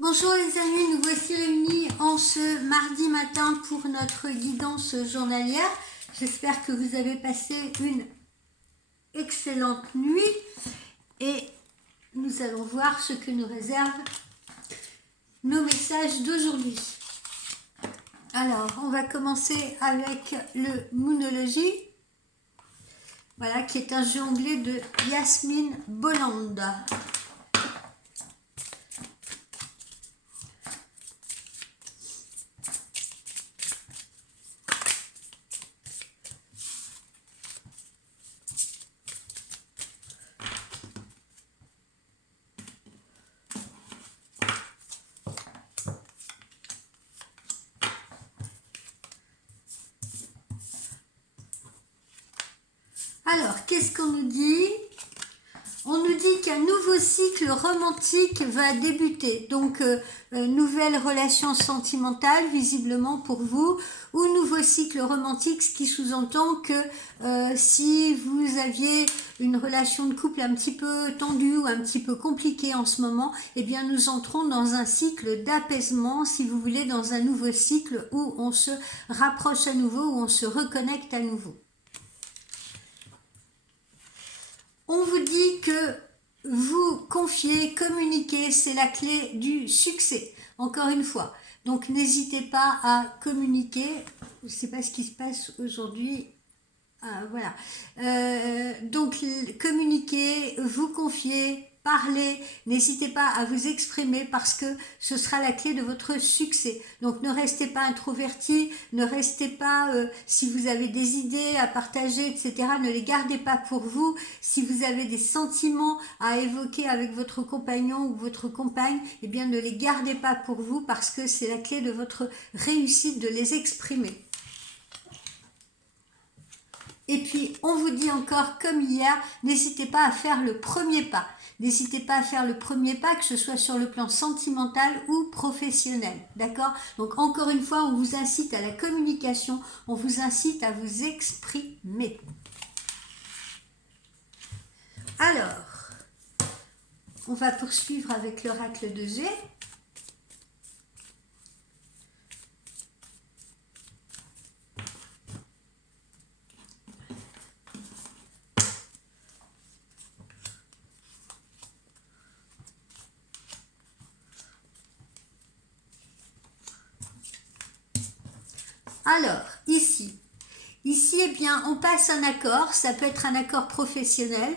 Bonjour les amis, nous voici réunis en ce mardi matin pour notre guidance journalière. J'espère que vous avez passé une excellente nuit et nous allons voir ce que nous réservent nos messages d'aujourd'hui. Alors, on va commencer avec le Moonology, voilà, qui est un jeu anglais de Yasmine Bolland. Alors, qu'est-ce qu'on nous dit? On nous dit qu'un nouveau cycle romantique va débuter. Donc, nouvelle relation sentimentale, visiblement pour vous, ou nouveau cycle romantique, ce qui sous-entend que si vous aviez une relation de couple un petit peu tendue ou un petit peu compliquée en ce moment, eh bien, nous entrons dans un cycle d'apaisement, si vous voulez, dans un nouveau cycle où on se rapproche à nouveau, où on se reconnecte à nouveau. On vous dit que vous confier, communiquer, c'est la clé du succès. Encore une fois. Donc, n'hésitez pas à communiquer. Je ne sais pas ce qui se passe aujourd'hui. Voilà. Donc, communiquer, vous confier, parler. N'hésitez pas à vous exprimer parce que ce sera la clé de votre succès. Donc, ne restez pas introverti, ne restez pas, si vous avez des idées à partager, etc., ne les gardez pas pour vous. Si vous avez des sentiments à évoquer avec votre compagnon ou votre compagne, eh bien, ne les gardez pas pour vous parce que c'est la clé de votre réussite de les exprimer. Et puis, on vous dit encore, comme hier, n'hésitez pas à faire le premier pas. N'hésitez pas à faire le premier pas, que ce soit sur le plan sentimental ou professionnel. D'accord? Donc, encore une fois, on vous incite à la communication, on vous incite à vous exprimer. Alors, on va poursuivre avec l'oracle de G. Alors, ici, eh bien, on passe un accord, ça peut être un accord professionnel,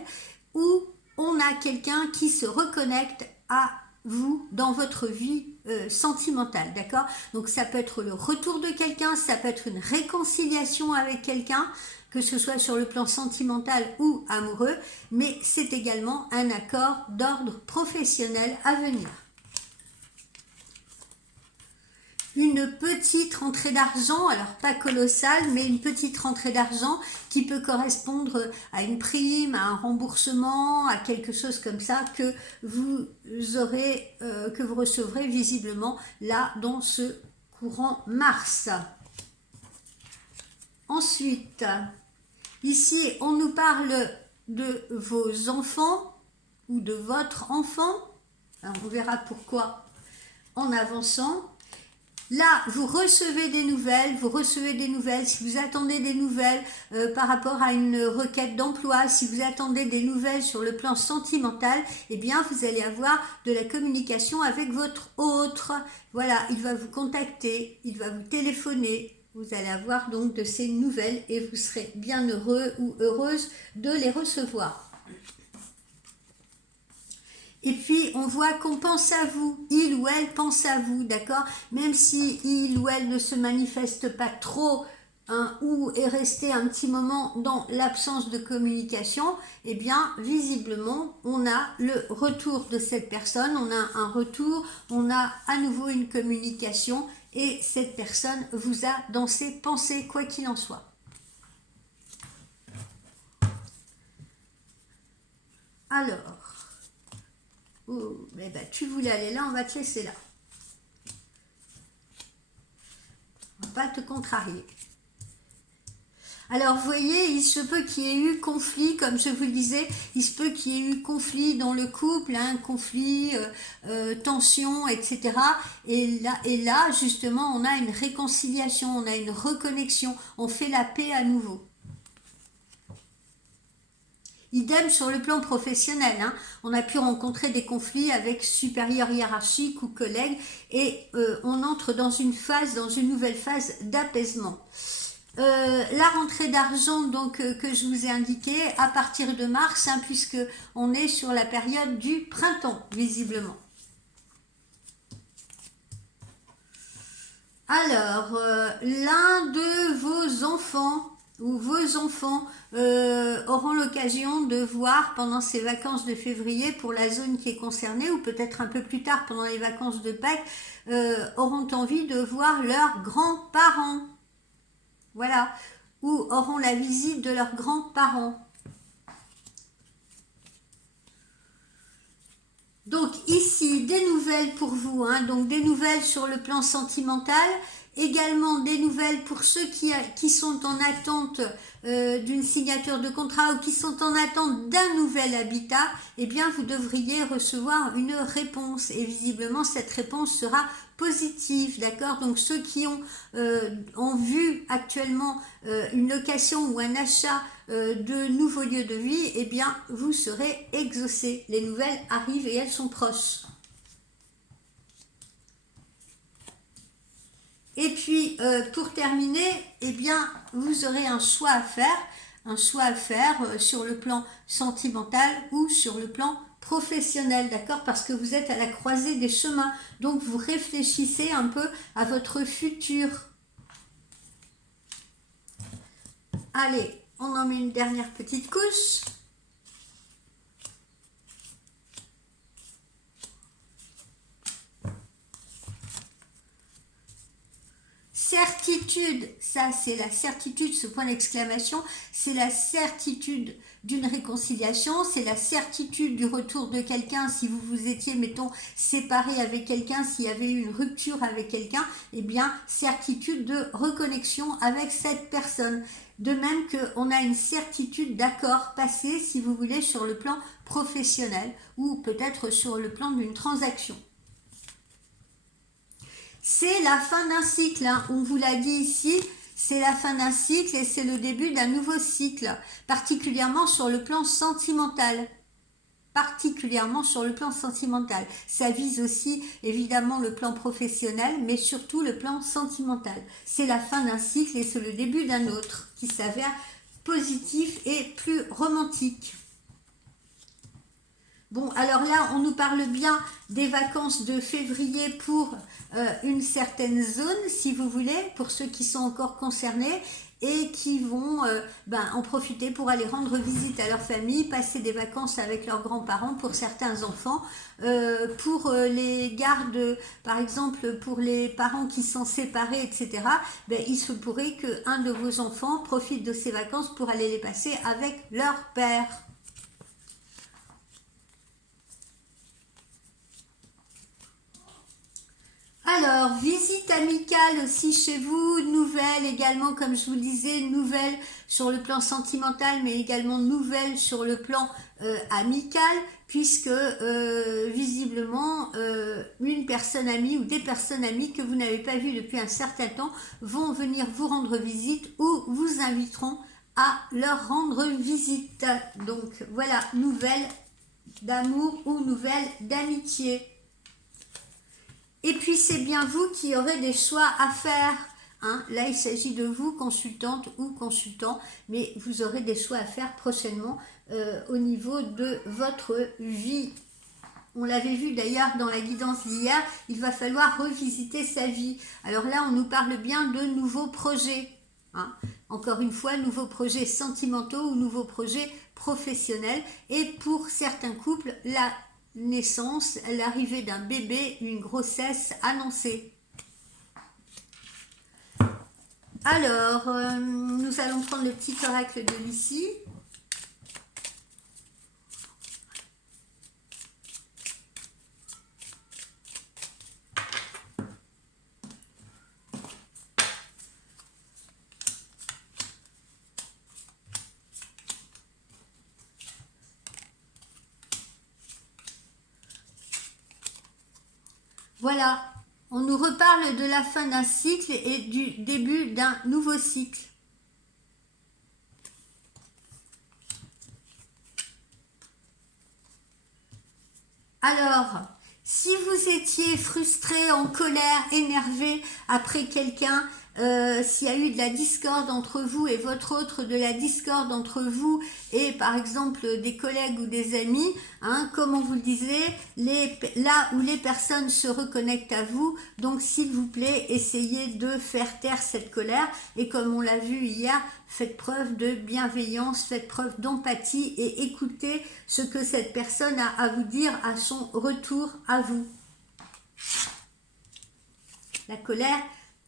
où on a quelqu'un qui se reconnecte à vous dans votre vie sentimentale, d'accord? Donc, ça peut être le retour de quelqu'un, ça peut être une réconciliation avec quelqu'un, que ce soit sur le plan sentimental ou amoureux, mais c'est également un accord d'ordre professionnel à venir. Une petite rentrée d'argent, alors pas colossale, mais une petite rentrée d'argent qui peut correspondre à une prime, à un remboursement, à quelque chose comme ça que vous aurez, que vous recevrez visiblement là dans ce courant mars. Ensuite, ici on nous parle de vos enfants ou de votre enfant. Alors, on verra pourquoi en avançant. Là, vous recevez des nouvelles, si vous attendez des nouvelles par rapport à une requête d'emploi, si vous attendez des nouvelles sur le plan sentimental, eh bien, vous allez avoir de la communication avec votre autre. Voilà, il va vous contacter, il va vous téléphoner, vous allez avoir donc de ces nouvelles et vous serez bien heureux ou heureuse de les recevoir. Et puis, on voit qu'on pense à vous, il ou elle pense à vous, d'accord? Même si il ou elle ne se manifeste pas trop hein, ou est resté un petit moment dans l'absence de communication, eh bien, visiblement, on a le retour de cette personne, on a un retour, on a à nouveau une communication et cette personne vous a dans ses pensées, quoi qu'il en soit. Alors... Oh, eh ben, tu voulais aller là, on va te laisser là. On va pas te contrarier. Alors, vous voyez, il se peut qu'il y ait eu conflit, comme je vous le disais, il se peut qu'il y ait eu conflit dans le couple, hein, conflit, tension, etc. Et là, justement, on a une réconciliation, on a une reconnexion, on fait la paix à nouveau. Idem sur le plan professionnel, hein. On a pu rencontrer des conflits avec supérieurs hiérarchiques ou collègues et on entre dans une phase, dans une nouvelle phase d'apaisement. La rentrée d'argent donc que je vous ai indiqué à partir de mars, hein, puisque on est sur la période du printemps visiblement. Alors, l'un de vos enfants ou vos enfants auront l'occasion de voir pendant ces vacances de février pour la zone qui est concernée, ou peut-être un peu plus tard pendant les vacances de Pâques, auront envie de voir leurs grands-parents. Voilà, ou auront la visite de leurs grands-parents. Donc ici, des nouvelles pour vous, hein, donc des nouvelles sur le plan sentimental, également des nouvelles pour ceux qui sont en attente d'une signature de contrat ou qui sont en attente d'un nouvel habitat, eh bien vous devriez recevoir une réponse et visiblement cette réponse sera positive, d'accord? Donc ceux qui ont vu actuellement une location ou un achat de nouveaux lieux de vie, eh bien vous serez exaucés. Les nouvelles arrivent et elles sont proches. Et puis pour terminer, eh bien vous aurez un choix à faire sur le plan sentimental ou sur le plan professionnel, d'accord? Parce que vous êtes à la croisée des chemins, donc vous réfléchissez un peu à votre futur. Allez, on en met une dernière petite couche. Certitude, ça c'est la certitude, ce point d'exclamation, c'est la certitude d'une réconciliation, c'est la certitude du retour de quelqu'un si vous vous étiez, mettons, séparé avec quelqu'un, s'il y avait eu une rupture avec quelqu'un, eh bien, certitude de reconnexion avec cette personne. De même qu'on a une certitude d'accord passé, si vous voulez, sur le plan professionnel ou peut-être sur le plan d'une transaction. C'est la fin d'un cycle, hein. On vous l'a dit ici, c'est la fin d'un cycle et c'est le début d'un nouveau cycle, particulièrement sur le plan sentimental. Particulièrement sur le plan sentimental. Ça vise aussi évidemment le plan professionnel, mais surtout le plan sentimental. C'est la fin d'un cycle et c'est le début d'un autre qui s'avère positif et plus romantique. Bon, alors là, on nous parle bien des vacances de février pour une certaine zone, si vous voulez, pour ceux qui sont encore concernés et qui vont en profiter pour aller rendre visite à leur famille, passer des vacances avec leurs grands-parents pour certains enfants, pour les gardes, par exemple pour les parents qui sont séparés, etc. Il se pourrait qu'un de vos enfants profite de ces vacances pour aller les passer avec leur père. Alors, visite amicale aussi chez vous, nouvelles également, comme je vous le disais, nouvelles sur le plan sentimental, mais également nouvelles sur le plan amical, puisque visiblement, une personne amie ou des personnes amies que vous n'avez pas vues depuis un certain temps vont venir vous rendre visite ou vous inviteront à leur rendre visite. Donc voilà, nouvelles d'amour ou nouvelles d'amitié. Et puis c'est bien vous qui aurez des choix à faire. Hein. Là, il s'agit de vous, consultante ou consultant, mais vous aurez des choix à faire prochainement au niveau de votre vie. On l'avait vu d'ailleurs dans la guidance d'hier, il va falloir revisiter sa vie. Alors là, on nous parle bien de nouveaux projets. Hein. Encore une fois, nouveaux projets sentimentaux ou nouveaux projets professionnels. Et pour certains couples, la naissance, l'arrivée d'un bébé, une grossesse annoncée. Alors, nous allons prendre le petit oracle de Lucie. Voilà, on nous reparle de la fin d'un cycle et du début d'un nouveau cycle. Alors, si vous étiez frustré, en colère, énervé après quelqu'un, s'il y a eu de la discorde entre vous et votre autre, de la discorde entre vous et par exemple des collègues ou des amis, hein, comme on vous le disait, là où les personnes se reconnectent à vous, donc s'il vous plaît, essayez de faire taire cette colère et comme on l'a vu hier, faites preuve de bienveillance, faites preuve d'empathie et écoutez ce que cette personne a à vous dire à son retour à vous. La colère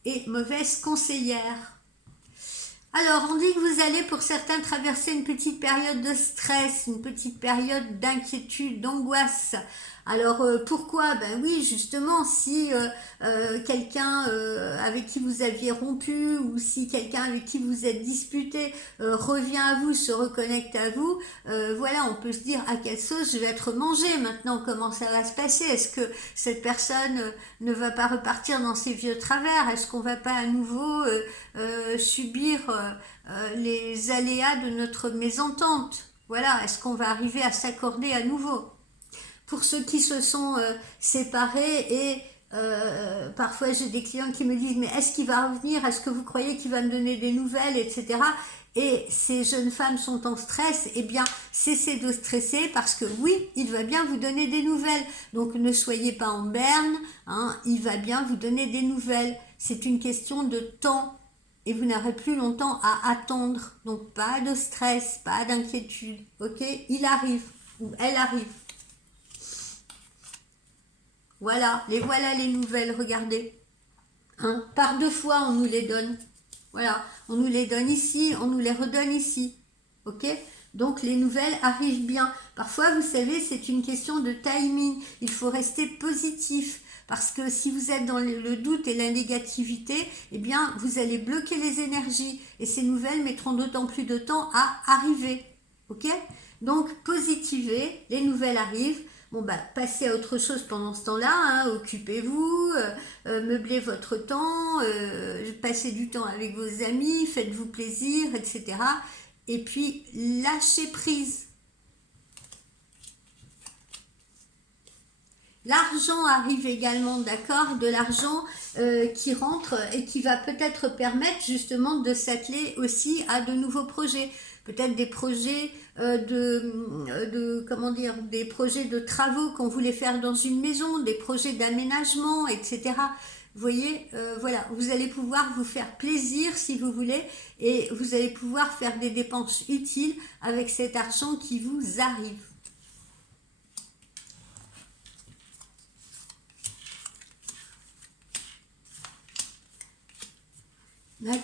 est mauvaise conseillère. Alors, on dit que vous allez pour certains traverser une petite période de stress, une petite période d'inquiétude, d'angoisse. Alors, pourquoi? Ben oui, justement, si quelqu'un avec qui vous aviez rompu ou si quelqu'un avec qui vous êtes disputé revient à vous, se reconnecte à vous, voilà, on peut se dire à quelle sauce je vais être mangé maintenant, comment ça va se passer? Est-ce que cette personne ne va pas repartir dans ses vieux travers? Est-ce qu'on va pas à nouveau subir les aléas de notre mésentente? Voilà, est-ce qu'on va arriver à s'accorder à nouveau? Pour ceux qui se sont séparés et parfois j'ai des clients qui me disent mais est-ce qu'il va revenir, est-ce que vous croyez qu'il va me donner des nouvelles, etc. Et ces jeunes femmes sont en stress, eh bien cessez de stresser parce que oui, il va bien vous donner des nouvelles, donc ne soyez pas en berne, hein, il va bien vous donner des nouvelles, c'est une question de temps et vous n'aurez plus longtemps à attendre, donc pas de stress, pas d'inquiétude, ok, il arrive ou elle arrive. Voilà les nouvelles, regardez. Hein, par deux fois, on nous les donne. Voilà, on nous les donne ici, on nous les redonne ici. Ok? Donc les nouvelles arrivent bien. Parfois, vous savez, c'est une question de timing. Il faut rester positif. Parce que si vous êtes dans le doute et la négativité, eh bien, vous allez bloquer les énergies. Et ces nouvelles mettront d'autant plus de temps à arriver. Ok? Donc, positivez, les nouvelles arrivent. Bon, bah, passez à autre chose pendant ce temps-là, hein, occupez-vous, meublez votre temps, passez du temps avec vos amis, faites-vous plaisir, etc. Et puis, lâchez prise. L'argent arrive également, d'accord, de l'argent qui rentre et qui va peut-être permettre justement de s'atteler aussi à de nouveaux projets. Peut-être des projets comment dire, des projets de travaux qu'on voulait faire dans une maison, des projets d'aménagement, etc. Vous voyez, voilà, vous allez pouvoir vous faire plaisir si vous voulez et vous allez pouvoir faire des dépenses utiles avec cet argent qui vous arrive.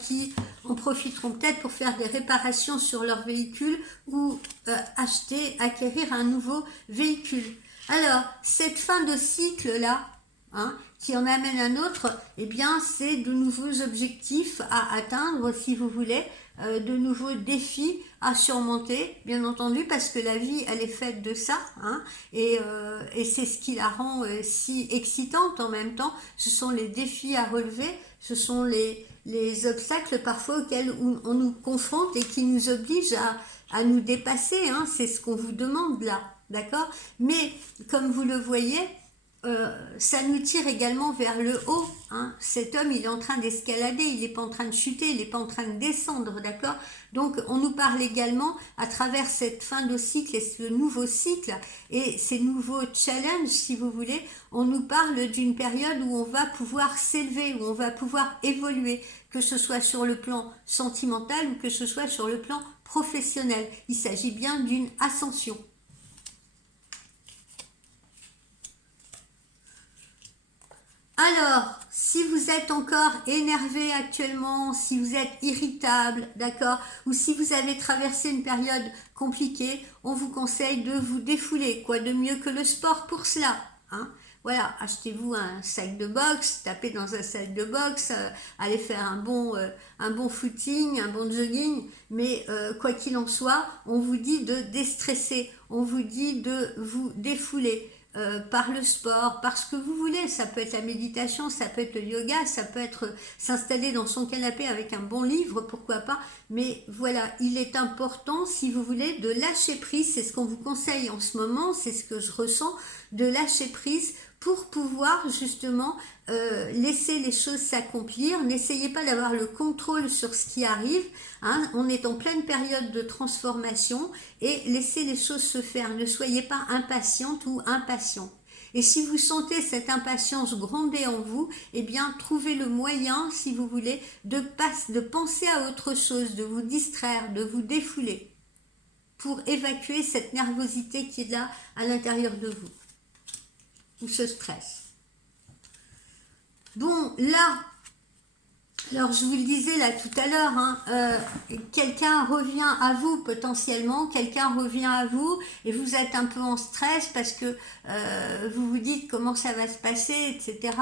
Qui en profiteront peut-être pour faire des réparations sur leur véhicule ou acquérir un nouveau véhicule. Alors, cette fin de cycle-là, hein, qui en amène un autre, eh bien, c'est de nouveaux objectifs à atteindre, si vous voulez, de nouveaux défis à surmonter, bien entendu, parce que la vie, elle est faite de ça, hein, et c'est ce qui la rend si excitante en même temps. Ce sont les défis à relever, ce sont les obstacles parfois auxquels on nous confronte et qui nous obligent à nous dépasser, hein, c'est ce qu'on vous demande là, d'accord? Mais comme vous le voyez, ça nous tire également vers le haut, hein. Cet homme, il est en train d'escalader, il n'est pas en train de chuter, il n'est pas en train de descendre, d'accord? Donc on nous parle également à travers cette fin de cycle et ce nouveau cycle et ces nouveaux challenges, si vous voulez, on nous parle d'une période où on va pouvoir s'élever, où on va pouvoir évoluer, que ce soit sur le plan sentimental ou que ce soit sur le plan professionnel. Il s'agit bien d'une ascension. Alors, si vous êtes encore énervé actuellement, si vous êtes irritable, d'accord, ou si vous avez traversé une période compliquée, on vous conseille de vous défouler, quoi de mieux que le sport pour cela, hein. Voilà, achetez-vous un sac de boxe, tapez dans un sac de boxe, allez faire un bon footing, un bon jogging, mais quoi qu'il en soit, on vous dit de déstresser, on vous dit de vous défouler. par le sport, par ce que vous voulez. Ça peut être la méditation, ça peut être le yoga, ça peut être s'installer dans son canapé avec un bon livre, pourquoi pas. Mais voilà, il est important, si vous voulez, de lâcher prise. C'est ce qu'on vous conseille en ce moment, c'est ce que je ressens, de lâcher prise pour pouvoir justement laisser les choses s'accomplir. N'essayez pas d'avoir le contrôle sur ce qui arrive, hein. On est en pleine période de transformation et laissez les choses se faire. Ne soyez pas impatiente ou impatient. Et si vous sentez cette impatience gronder en vous, eh bien trouvez le moyen, si vous voulez, de penser à autre chose, de vous distraire, de vous défouler pour évacuer cette nervosité qui est là à l'intérieur de vous, ou ce stress. Bon, là, alors je vous le disais là tout à l'heure, hein, quelqu'un revient à vous potentiellement, quelqu'un revient à vous et vous êtes un peu en stress parce que vous vous dites comment ça va se passer, etc.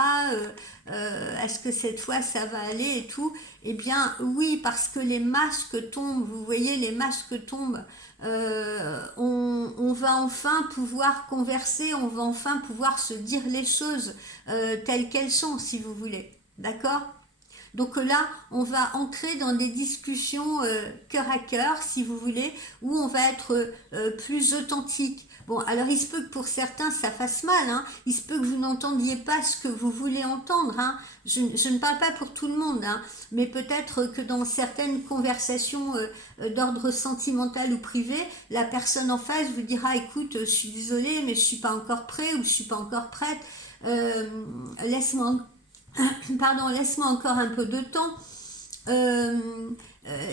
Est-ce que cette fois ça va aller et tout? Eh bien oui, parce que les masques tombent, vous voyez, les masques tombent. On va enfin pouvoir converser, on va enfin pouvoir se dire les choses telles qu'elles sont, si vous voulez. D'accord? Donc là, on va entrer dans des discussions cœur à cœur, si vous voulez, où on va être plus authentique. Bon, alors il se peut que pour certains, ça fasse mal, hein. Il se peut que vous n'entendiez pas ce que vous voulez entendre, hein. Je ne parle pas pour tout le monde, hein, mais peut-être que dans certaines conversations d'ordre sentimental ou privé, la personne en face vous dira, écoute, je suis désolée, mais je suis pas encore prêt ou je suis pas encore prête, laisse-moi encore un peu de temps.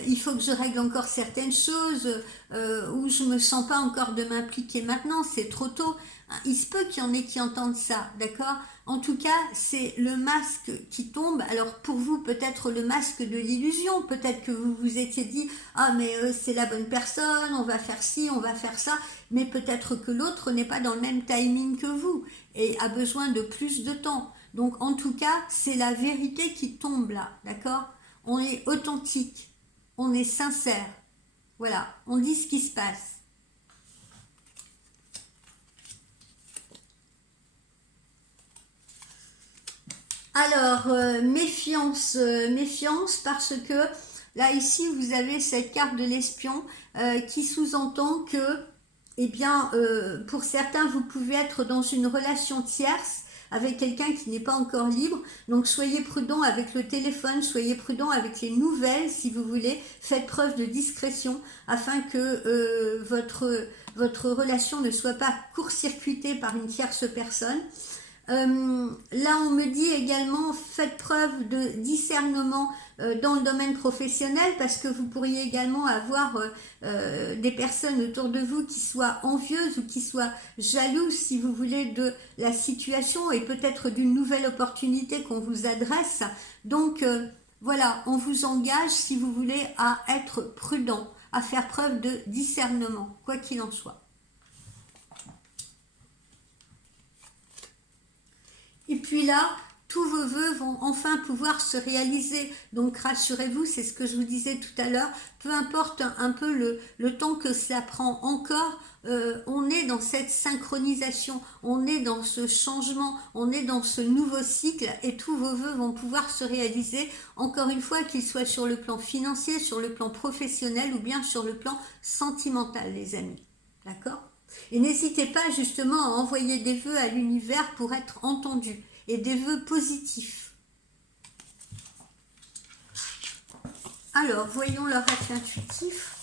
Il faut que je règle encore certaines choses où je me sens pas encore de m'impliquer maintenant, c'est trop tôt. Il se peut qu'il y en ait qui entendent ça, d'accord? En tout cas, c'est le masque qui tombe. Alors pour vous, peut-être le masque de l'illusion, peut-être que vous vous étiez dit, ah mais c'est la bonne personne, on va faire ci, on va faire ça, mais peut-être que l'autre n'est pas dans le même timing que vous et a besoin de plus de temps. Donc en tout cas, c'est la vérité qui tombe là, d'accord? On est authentique, on est sincère, voilà, on dit ce qui se passe. Alors, méfiance parce que là ici vous avez cette carte de l'espion qui sous-entend que, eh bien, pour certains vous pouvez être dans une relation tierce avec quelqu'un qui n'est pas encore libre, donc soyez prudent avec le téléphone, soyez prudent avec les nouvelles si vous voulez, faites preuve de discrétion afin que votre relation ne soit pas court-circuitée par une tierce personne. Là, on me dit également, faites preuve de discernement dans le domaine professionnel parce que vous pourriez également avoir des personnes autour de vous qui soient envieuses ou qui soient jalouses, si vous voulez, de la situation et peut-être d'une nouvelle opportunité qu'on vous adresse. Donc, voilà, on vous engage, si vous voulez, à être prudent, à faire preuve de discernement, quoi qu'il en soit. Et puis là, tous vos vœux vont enfin pouvoir se réaliser. Donc rassurez-vous, c'est ce que je vous disais tout à l'heure, peu importe un peu le temps que ça prend encore, on est dans cette synchronisation, on est dans ce changement, on est dans ce nouveau cycle et tous vos vœux vont pouvoir se réaliser, encore une fois, qu'ils soient sur le plan financier, sur le plan professionnel ou bien sur le plan sentimental, les amis. D'accord ? Et n'hésitez pas justement à envoyer des vœux à l'univers pour être entendu et des vœux positifs. Alors, voyons leur acte intuitif.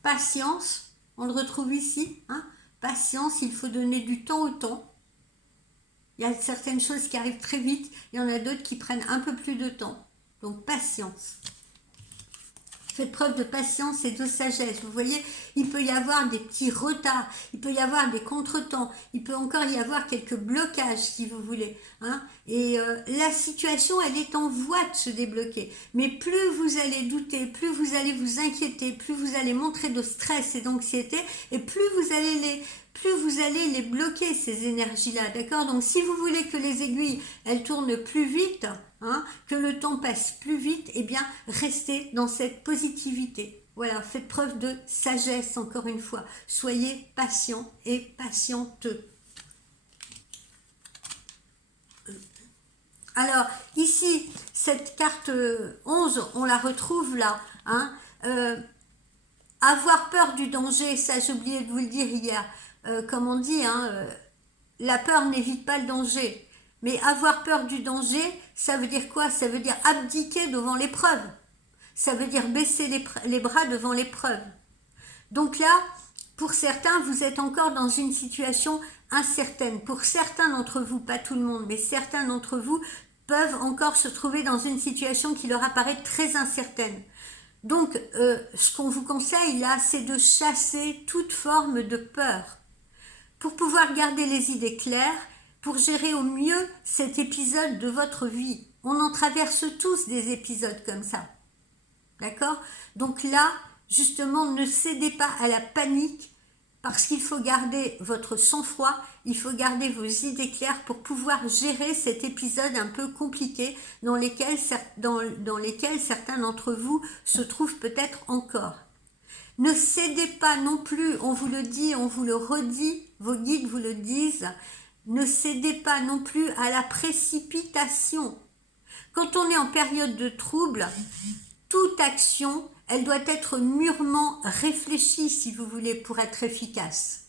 Patience, on le retrouve ici, hein. Patience, il faut donner du temps au temps. Il y a certaines choses qui arrivent très vite, il y en a d'autres qui prennent un peu plus de temps. Donc patience. Faites preuve de patience et de sagesse. Vous voyez, il peut y avoir des petits retards, il peut y avoir des contretemps, il peut encore y avoir quelques blocages si vous voulez. Hein. Et la situation, elle est en voie de se débloquer. Mais plus vous allez douter, plus vous allez vous inquiéter, plus vous allez montrer de stress et d'anxiété, et plus vous allez les bloquer, ces énergies-là, d'accord? Donc, si vous voulez que les aiguilles, elles tournent plus vite, hein, que le temps passe plus vite, eh bien, restez dans cette positivité. Voilà, faites preuve de sagesse, encore une fois. Soyez patient et patienteux. Alors, ici, cette carte 11, on la retrouve là, hein, avoir peur du danger, ça j'ai oublié de vous le dire hier, comme on dit, hein, la peur n'évite pas le danger. Mais avoir peur du danger, ça veut dire quoi? Ça veut dire abdiquer devant l'épreuve. Ça veut dire baisser les bras devant l'épreuve. Donc là, pour certains, vous êtes encore dans une situation incertaine. Pour certains d'entre vous, pas tout le monde, mais certains d'entre vous peuvent encore se trouver dans une situation qui leur apparaît très incertaine. Donc, ce qu'on vous conseille là, c'est de chasser toute forme de peur. Pour pouvoir garder les idées claires, pour gérer au mieux cet épisode de votre vie. On en traverse tous des épisodes comme ça. D'accord? Donc là, justement, ne cédez pas à la panique parce qu'il faut garder votre sang-froid, il faut garder vos idées claires pour pouvoir gérer cet épisode un peu compliqué dans lesquels certains d'entre vous se trouvent peut-être encore. Ne cédez pas non plus, on vous le dit, on vous le redit, vos guides vous le disent, ne cédez pas non plus à la précipitation. Quand on est en période de trouble, toute action, elle doit être mûrement réfléchie, si vous voulez, pour être efficace.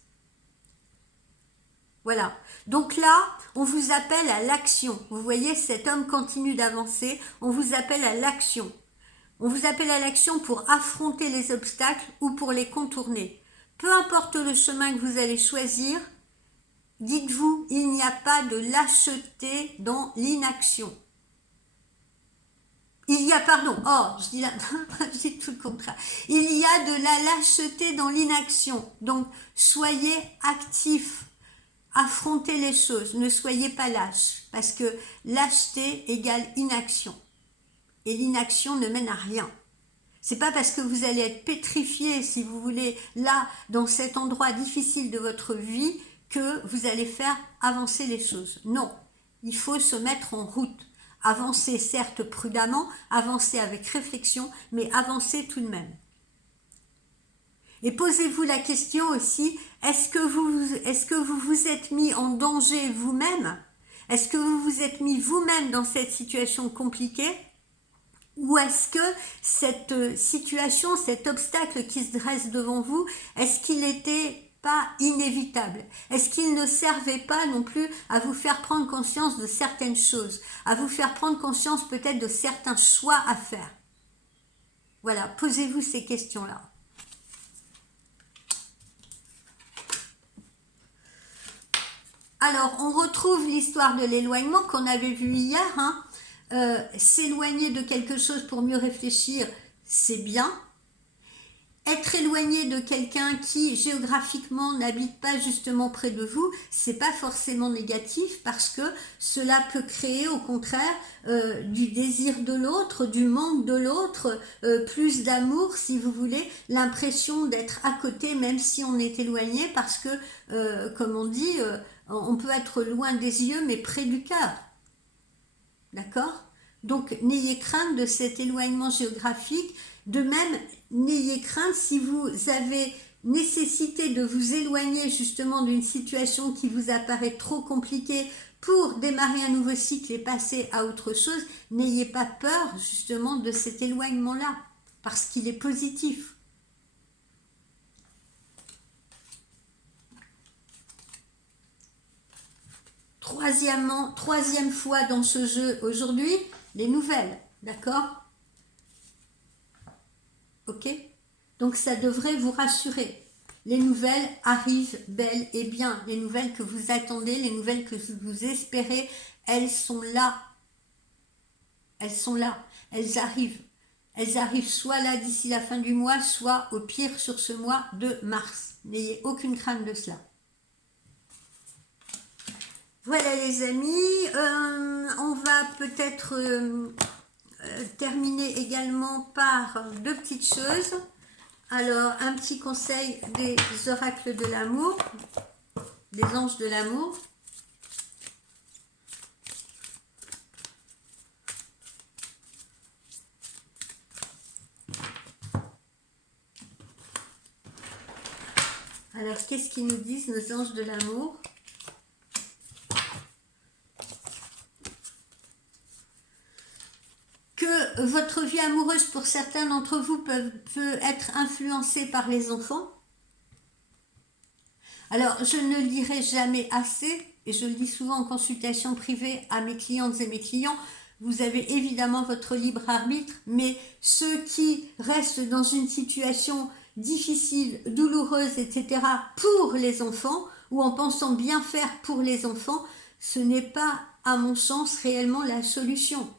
Voilà. Donc là, on vous appelle à l'action. Vous voyez, cet homme continue d'avancer, on vous appelle à l'action. On vous appelle à l'action pour affronter les obstacles ou pour les contourner. Peu importe le chemin que vous allez choisir, dites-vous, il n'y a pas de lâcheté dans l'inaction. Il y a, pardon, je dis tout le contraire. Il y a de la lâcheté dans l'inaction. Donc, soyez actifs. Affrontez les choses. Ne soyez pas lâches. Parce que lâcheté égale inaction. Et l'inaction ne mène à rien. C'est pas parce que vous allez être pétrifié, si vous voulez, là, dans cet endroit difficile de votre vie, que vous allez faire avancer les choses. Non. Il faut se mettre en route. Avancer certes prudemment, avancer avec réflexion, mais avancer tout de même. Et posez-vous la question aussi, est-ce que vous vous êtes mis en danger vous-même? Est-ce que vous vous êtes mis vous-même dans cette situation compliquée? Ou est-ce que cette situation, cet obstacle qui se dresse devant vous, est-ce qu'il était pas inévitable? Est-ce qu'il ne servait pas non plus à vous faire prendre conscience de certaines choses, à vous faire prendre conscience peut-être de certains choix à faire? Voilà, posez-vous ces questions-là. Alors, on retrouve l'histoire de l'éloignement qu'on avait vu hier, hein. S'éloigner de quelque chose pour mieux réfléchir, c'est bien. Être éloigné de quelqu'un qui géographiquement n'habite pas justement près de vous, c'est pas forcément négatif parce que cela peut créer au contraire du désir de l'autre, du manque de l'autre, plus d'amour si vous voulez, l'impression d'être à côté même si on est éloigné parce que, comme on dit, on peut être loin des yeux mais près du cœur. D'accord? Donc, n'ayez crainte de cet éloignement géographique. De même, n'ayez crainte si vous avez nécessité de vous éloigner justement d'une situation qui vous apparaît trop compliquée pour démarrer un nouveau cycle et passer à autre chose. N'ayez pas peur justement de cet éloignement-là, parce qu'il est positif. Troisième fois dans ce jeu aujourd'hui, les nouvelles, d'accord? Ok? Donc ça devrait vous rassurer. Les nouvelles arrivent bel et bien. Les nouvelles que vous attendez, les nouvelles que vous espérez, elles sont là. Elles sont là. Elles arrivent. elles arrivent soit là d'ici la fin du mois, soit au pire sur ce mois de mars. N'ayez aucune crainte de cela. Voilà les amis, on va peut-être terminer également par deux petites choses. Alors, un petit conseil des oracles de l'amour, des anges de l'amour. Alors, qu'est-ce qu'ils nous disent, nos anges de l'amour? Que votre vie amoureuse, pour certains d'entre vous, peut être influencée par les enfants. Alors, je ne le dirai jamais assez, et je le dis souvent en consultation privée à mes clientes et mes clients, vous avez évidemment votre libre arbitre, mais ceux qui restent dans une situation difficile, douloureuse, etc., pour les enfants, ou en pensant bien faire pour les enfants, ce n'est pas, à mon sens, réellement la solution.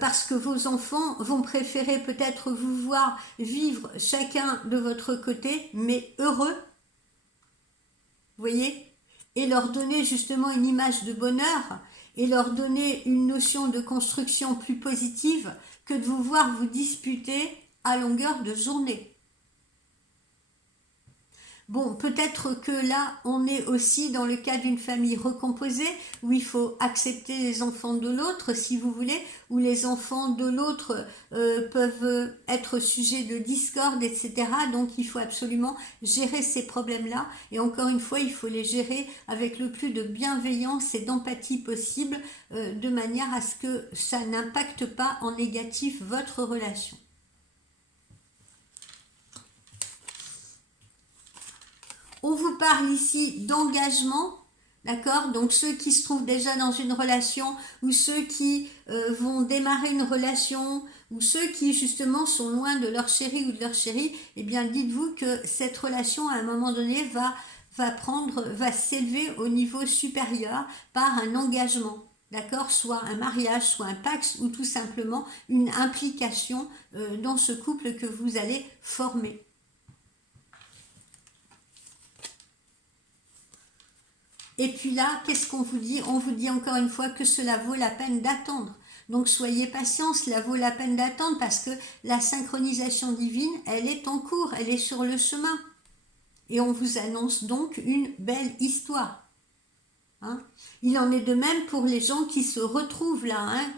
Parce que vos enfants vont préférer peut-être vous voir vivre chacun de votre côté, mais heureux, vous voyez, et leur donner justement une image de bonheur, et leur donner une notion de construction plus positive que de vous voir vous disputer à longueur de journée. Bon, peut-être que là, on est aussi dans le cas d'une famille recomposée, où il faut accepter les enfants de l'autre, si vous voulez, où les enfants de l'autre peuvent être sujets de discorde, etc. Donc, il faut absolument gérer ces problèmes-là. Et encore une fois, il faut les gérer avec le plus de bienveillance et d'empathie possible, de manière à ce que ça n'impacte pas en négatif votre relation. On vous parle ici d'engagement, d'accord? Donc ceux qui se trouvent déjà dans une relation, ou ceux qui vont démarrer une relation, ou ceux qui justement sont loin de leur chéri ou de leur chérie, eh bien dites-vous que cette relation à un moment donné va s'élever au niveau supérieur par un engagement. D'accord, soit un mariage, soit un pax, ou tout simplement une implication dans ce couple que vous allez former. Et puis là, qu'est-ce qu'on vous dit? On vous dit encore une fois que cela vaut la peine d'attendre. Donc soyez patient, cela vaut la peine d'attendre parce que la synchronisation divine, elle est en cours, elle est sur le chemin. Et on vous annonce donc une belle histoire. Hein? Il en est de même pour les gens qui se retrouvent là. Hein?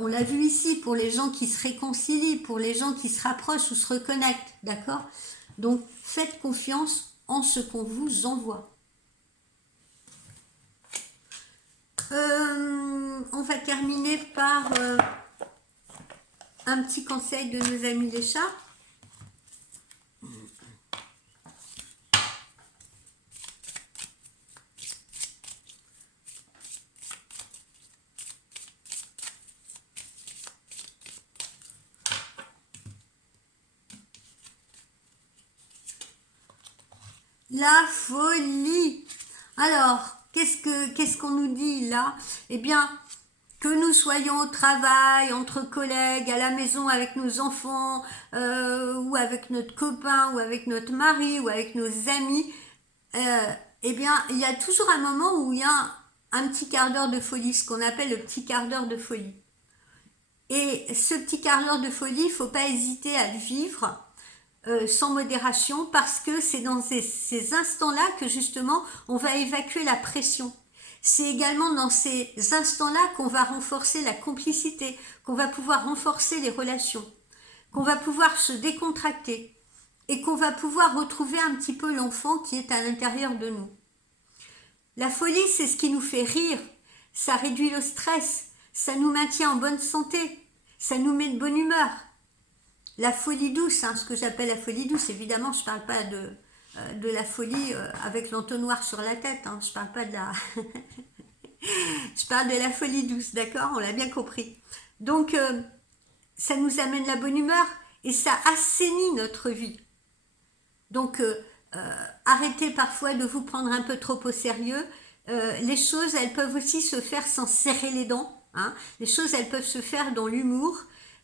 On l'a vu ici, pour les gens qui se réconcilient, pour les gens qui se rapprochent ou se reconnectent. D'accord? Donc faites confiance en ce qu'on vous envoie. On va terminer par un petit conseil de nos amis les chats. La folie. Alors, qu'est-ce qu'on nous dit là? Eh bien, que nous soyons au travail, entre collègues, à la maison avec nos enfants, ou avec notre copain, ou avec notre mari, ou avec nos amis, eh bien, il y a toujours un moment où il y a un petit quart d'heure de folie, ce qu'on appelle le petit quart d'heure de folie. Et ce petit quart d'heure de folie, il ne faut pas hésiter à le vivre sans modération, parce que c'est dans ces instants-là que justement on va évacuer la pression. C'est également dans ces instants-là qu'on va renforcer la complicité, qu'on va pouvoir renforcer les relations, qu'on va pouvoir se décontracter et qu'on va pouvoir retrouver un petit peu l'enfant qui est à l'intérieur de nous. La folie, c'est ce qui nous fait rire, ça réduit le stress, ça nous maintient en bonne santé, ça nous met de bonne humeur. La folie douce, hein, ce que j'appelle la folie douce, évidemment, je ne parle pas de la folie avec l'entonnoir sur la tête, hein, je parle pas de la... je parle de la folie douce, d'accord? On l'a bien compris. Donc, ça nous amène la bonne humeur et ça assainit notre vie. Donc, arrêtez parfois de vous prendre un peu trop au sérieux. Les choses, elles peuvent aussi se faire sans serrer les dents. Hein. Les choses, elles peuvent se faire dans l'humour.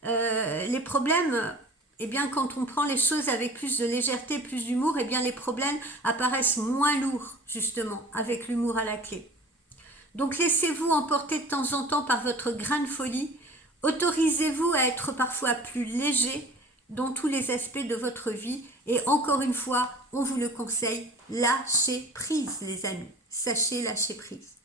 les problèmes, eh bien, quand on prend les choses avec plus de légèreté, plus d'humour, eh bien, les problèmes apparaissent moins lourds, justement, avec l'humour à la clé. Donc, laissez-vous emporter de temps en temps par votre grain de folie. Autorisez-vous à être parfois plus léger dans tous les aspects de votre vie. Et encore une fois, on vous le conseille, lâchez prise, les amis. Sachez lâcher prise.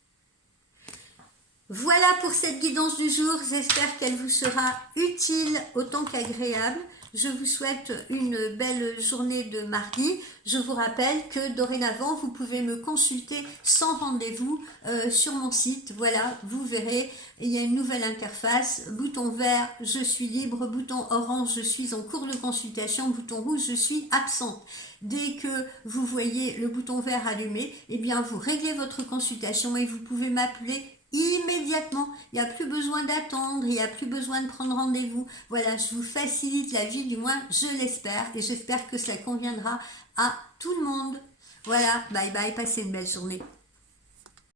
Voilà pour cette guidance du jour. J'espère qu'elle vous sera utile autant qu'agréable. Je vous souhaite une belle journée de mardi. Je vous rappelle que dorénavant, vous pouvez me consulter sans rendez-vous sur mon site. Voilà, vous verrez, il y a une nouvelle interface. Bouton vert, je suis libre. Bouton orange, je suis en cours de consultation. Bouton rouge, je suis absente. Dès que vous voyez le bouton vert allumé, eh bien, vous réglez votre consultation et vous pouvez m'appeler immédiatement. Il n'y a plus besoin d'attendre, il n'y a plus besoin de prendre rendez-vous. Voilà, je vous facilite la vie, du moins je l'espère, et j'espère que cela conviendra à tout le monde. Voilà, bye bye, passez une belle journée.